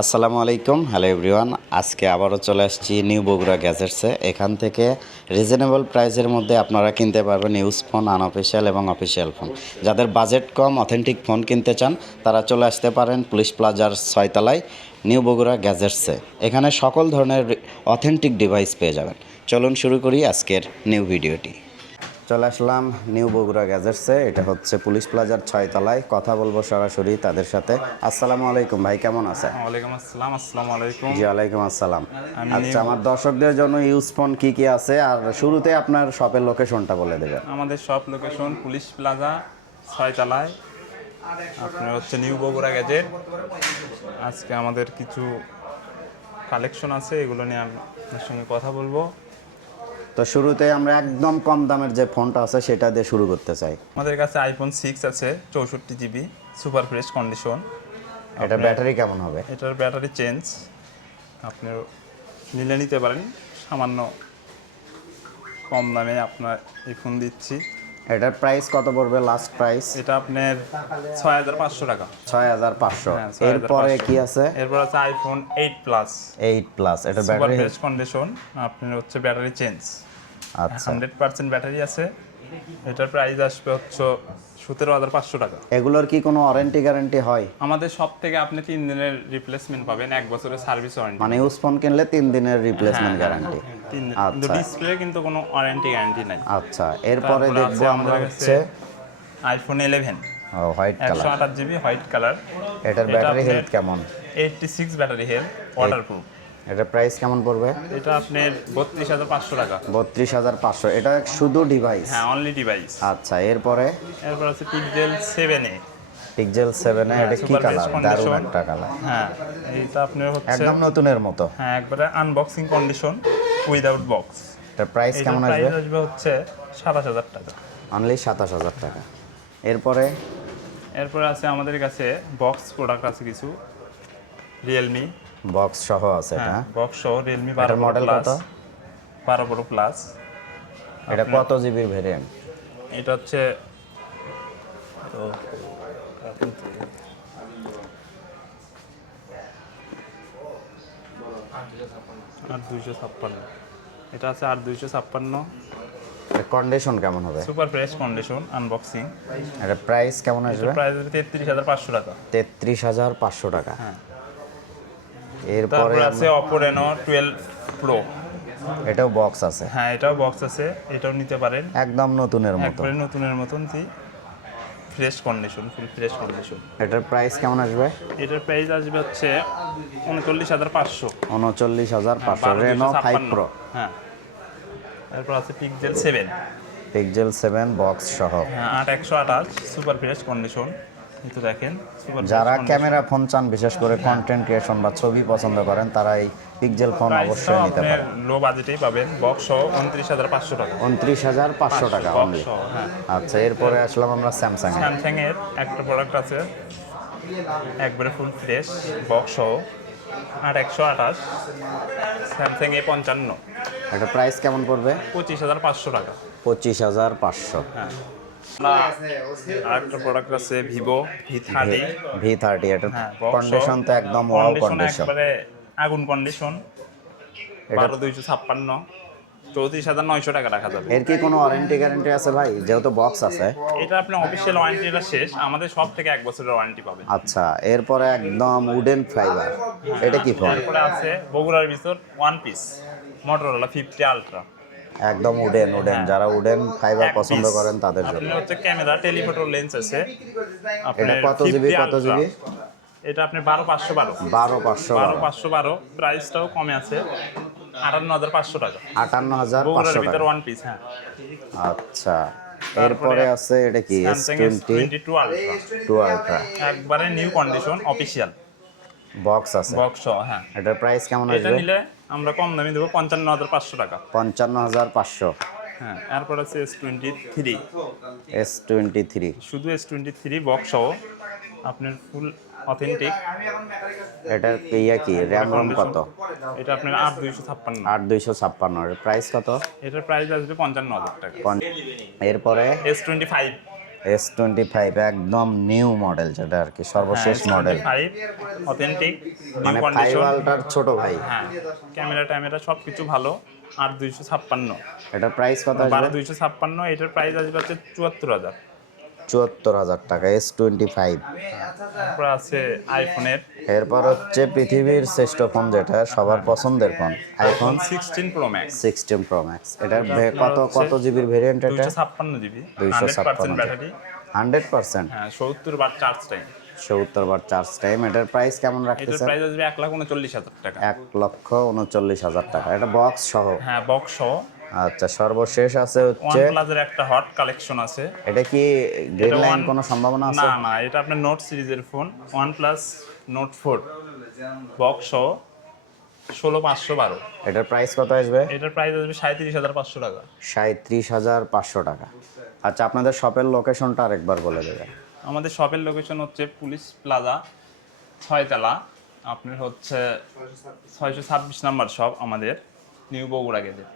আসসালামু আলাইকুম, hello everyone. আজকে আবারও চলে আসছি নিউ বগুড়া গ্যাজেটসে। এখান থেকে রিজনেবল প্রাইসের মধ্যে আপনারা কিনতে পারবেন ইউজ ফোন আনঅফিসিয়াল এবং অফিসিয়াল ফোন। যাদের বাজেট কম, অথেন্টিক ফোন কিনতে চান, তারা চলে আসতে পারেন পুলিশ প্লাজার ছয়তলায় নিউ বগুড়া গ্যাজেটসে। এখানে সকল ধরনের অথেন্টিক ডিভাইস পেয়ে যাবেন। চলুন শুরু করি আজকের নিউ ভিডিওটি। চলে আসলাম নিউ বগুড়া গ্যাজেটসে। এটা হচ্ছে পুলিশ প্লাজার ছয়তলায়। কথা বলব সরাসরি তাদের সাথে। আসসালামু আলাইকুম ভাই কেমন আছে ওয়ালাইকুম আসসালাম আসসালামু আলাইকুম। জি ওয়ালাইকুম আসসালাম। আচ্ছা আমার দর্শকদের জন্য ইউজ ফোন কি কি আছে? আর শুরুতে আপনার শপের লোকেশনটা বলে দেবেন। আমাদের সব লোকেশন পুলিশ প্লাজা ছয়তলায়। আপনার হচ্ছে নিউ বগুড়া গ্যাজেট। আজকে আমাদের কিছু কালেকশন আছে এগুলো নিয়ে আমি আপনার সঙ্গে কথা বলব। তো শুরুতে আমরা একদম কম দামের যে ফোনটা আছে সেটা দিয়ে শুরু করতে চাই। আমাদের কাছে আইফোন সিক্স আছে চৌষট্টি জিবি সুপার ফ্রেশ কন্ডিশন এটা ব্যাটারি কেমন হবে? এটার ব্যাটারি চেঞ্জ আপনি নিলে নিতে পারেন। সামান্য কম দামে আপনার এই ফোন দিচ্ছি। এটার প্রাইস কত পড়বে লাস্ট প্রাইস এটা আপনার ছয় হাজার পাঁচশো টাকা। ছয় হাজার পাঁচশো। হ্যাঁ, 6,500 এরপরে কি আছে? এরপর আছে আইফোন 8 প্লাস 8 প্লাস এটা ব্যাটারি ফ্রেশ কন্ডিশন আপনার হচ্ছে ব্যাটারি চেঞ্জ আচ্ছা। হান্ড্রেড পার্সেন্ট ব্যাটারি আছে। এটার প্রাইস আসবে হচ্ছে সতেরো হাজার পাঁচশো টাকা। এগুলোর কি কোনো ওয়ারেন্টি গ্যারান্টি হয়? আমাদের সব থেকে আপনি তিন দিনের রিপ্লেসমেন্ট পাবেন এক বছরের সার্ভিস ওয়ারেন্টি মানে ইউজ ফোন কিনলে তিন দিনের রিপ্লেসমেন্ট গ্যারান্টি তিন দিন। আচ্ছা। কিন্তু ডিসপ্লে কিন্তু কোনো ওয়ারেন্টি গ্যারান্টি নাই। আচ্ছা এরপরে দেখব আমরা হচ্ছে আইফোন ইলেভেন হোয়াইট একশো কালার আঠাশ জিবি হোয়াইট কালার এটার ব্যাটারি হেলথ কেমন? Eighty six battery health waterproof এটার প্রাইস কেমন পড়বে? এটা আপনার বত্রিশ হাজার পাঁচশো টাকা। বত্রিশ হাজার পাঁচশো। এটা শুধু ডিভাইস হ্যাঁ অনলি ডিভাইস আচ্ছা এরপরে? এরপর আছে pixel seven A. Pixel seven এটা কি কালার দারুণ একটা কালার হ্যাঁ এটা আপনার হচ্ছে একদম নতুনের মতো। হ্যাঁ একবারে আনবক্সিং কন্ডিশন উইদাউট বক্স এটা প্রাইস কেমন প্রাইস আসবে? আসবে হচ্ছে সাতাশ হাজার টাকা। অনলি সাতাশ হাজার টাকা। এরপরে? এরপরে আছে আমাদের কাছে বক্স প্রোডাক্ট আছে কিছু। রিয়েলমি বক্স সহ আছে এটা হ্যাঁ বক্স সহ রিয়েলমি বারো মডেল কত কত? বারো প্রো প্লাস এটা কত জিবির ভেরিয়েন্ট এটা হচ্ছে তো আট দুইশো ছাপ্পান্ন। এটা আছে আট দুইশো ছাপ্পান্ন। কন্ডিশন কেমন হবে? সুপার ফ্রেশ কন্ডিশন আনবক্সিং এটা প্রাইস কেমন আসবে? প্রাইস তেত্রিশ হাজার পাঁচশো টাকা। তেত্রিশ হাজার পাঁচশো টাকা। হ্যাঁ। এরপরে আছে অপো রেনো টুয়েলভ প্রো এটাও বক্স আছে। হ্যাঁ এটাও বক্স আছে এটাও নিতে পারেন। একদম নতুনের মতো। একবারে নতুনের মতন fresh condition full fresh condition এটার প্রাইস কেমন আসবে? এটার প্রাইস আসবে হচ্ছে উনচল্লিশ হাজার পাঁচশো। উনচল্লিশ হাজার পাঁচশো রেনো ফাইভ প্রো হ্যাঁ। তারপর আছে Pixel seven Pixel seven box সহ। হ্যাঁ আট একশো আঠাশ সুপার ফ্রেশ কন্ডিশন কিন্তু দেখেন যারা ক্যামেরা ফোন চান বিশেষ করে কন্টেন্ট ক্রিয়েশন বা ছবি পছন্দ করেন তারা এই পিকজেল ফোন অবশ্যই নিতে পারেন। লো বাজেটেই পাবেন বক্স সহ উনত্রিশ হাজার পাঁচশো টাকা। উনত্রিশ হাজার পাঁচশো টাকা বক্স অনলি হ্যাঁ। আচ্ছা এরপরে আসলাম আমরা স্যামসাং এ স্যামসাং এর একটা প্রোডাক্ট আছে একবারে ফুল ফ্রেশ বক্স সহ আট একশো আঠাশ স্যামসাং এ পঞ্চান্ন। এটা প্রাইস কেমন পড়বে? পঁচিশ হাজার পাঁচশো টাকা। পঁচিশ হাজার পাঁচশো। হ্যাঁ। আরেকটা প্রোডাক্ট আছে Vivo V thirty V thirty হ্যাঁ, কন্ডিশন তো একদম ওয়াও কন্ডিশন কন্ডিশন আগুন কন্ডিশন বারো দুইশো ছাপ্পান্ন। চৌত্রিশ হাজার নয়শো টাকা রাখা যাবে। এর কি কোনো ওয়ারেন্টি গ্যারান্টি আছে ভাই? যেহেতু বক্স আছে। এটা আপনি অফিসিয়াল ওয়ারেন্টিটা শেষ। আমাদের সব থেকে এক বছরের ওয়ারেন্টি পাবেন। আচ্ছা এরপরে একদম উডেন ফাইবার এটা কি ফোন তারপরে আছে বগুড়ার ভিতর one piece Motorola fifty ultra একদম উডেন উডেন। হ্যাঁ। যারা উডেন ফাইবার পছন্দ করেন তাদের জন্য। হচ্ছে ক্যামেরা টেলিফোটো লেন্স আছে। এটা আপনার কত জিবি কত জিবি? এটা আপনি বারো পাঁচশো বারো। বারো পাঁচশো বারো। পাঁচশো বারো। প্রাইসটাও কমে আছে। আটান্ন হাজার পাঁচশো টাকা। আটান্ন হাজার পাঁচশো ভিতর টাকা। ওয়ান পিস হ্যাঁ। আচ্ছা। এরপরে আছে এটা কি? S twenty two ultra two ultra একবারে নিউ কন্ডিশন অফিসিয়াল বক্স আছে। বক্স হ্যাঁ। এটার প্রাইস কেমন এটা আসবে? নিলে আমরা কম দামে দেবো পঞ্চান্ন হাজার পাঁচশো টাকা। পঞ্চান্ন হাজার পাঁচশো। হ্যাঁ এরপর আছে S twenty three S twenty three শুধু এস টোয়েন্টি থ্রি বক্স সহ আপনার ফুল অথেন্টিক এটার ইয়া কি? র্যাম রোম কত? এটা আপনার আট দুইশো ছাপ্পান্ন। আট দুইশো ছাপ্পান্ন। প্রাইস কত? এটার প্রাইস আসবে পঞ্চান্ন হাজার টাকা। এরপরে? S twenty five S twenty five একদম নিউ মডেল যেটা আর কি সর্বশেষ মডেল অথেন্টিক মানে ফাইভ আলটার ছোট ভাই। হ্যাঁ ক্যামেরা ট্যামেরা সব কিছু ভালো আর দুইশো ছাপ্পান্ন। এটার প্রাইস কত বারো দুইশো ছাপ্পান্ন এটার প্রাইস আসবে হচ্ছে চুয়াত্তর হাজার। চুয়াত্তর হাজার টাকা এস টোয়েন্টি ফাইভ তারপর আছে আইফোনের এরপর হচ্ছে পৃথিবীর শ্রেষ্ঠ ফোন যেটা সবার পছন্দের phone iPhone iPhone sixteen pro max sixteen pro max এটার ভে- কত কত জিবির ভেরিয়েন্ট এটা? দুইশো ছাপ্পান্ন জিবি দুইশো হান্ড্রেড ছাপ্পান্ন পার্সেন্ট ব্যাটারি হান্ড্রেড পার্সেন্ট হ্যাঁ সত্তর বার চার্জ টাইম সত্তর বার চার্জ টাইম এটার প্রাইস কেমন এটার রাখতেছেন প্রাইস আসবে এক লাখ উনচল্লিশ হাজার টাকা। এক লক্ষ উনচল্লিশ হাজার টাকা। এটা বক্স সহ? হ্যাঁ বক্স সহ। আচ্ছা সর্বশেষ আছে হচ্ছে প্লাসের একটা হট কালেকশন আছে। এটা কি গ্রিন লাইন কোনো সম্ভাবনা আছে? না না এটা আপনার নোট সিরিজের phone plus note four. Box ষোলো পাঁচশো বারো। এটার প্রাইস কত আসবে? এটার প্রাইস আসবে সাঁত্রিশ হাজার পাঁচশো টাকা। সাঁত্রিশ হাজার পাঁচশো টাকা। আচ্ছা আপনাদের শপের লোকেশনটা আরেকবার বলে দেবেন। আমাদের শপের লোকেশন হচ্ছে পুলিশ প্লাজা ছয়তলা। আপনার হচ্ছে ছয়শো ছাব্বিশ নাম্বার শপ আমাদের নিউ বগুড়া গেজেট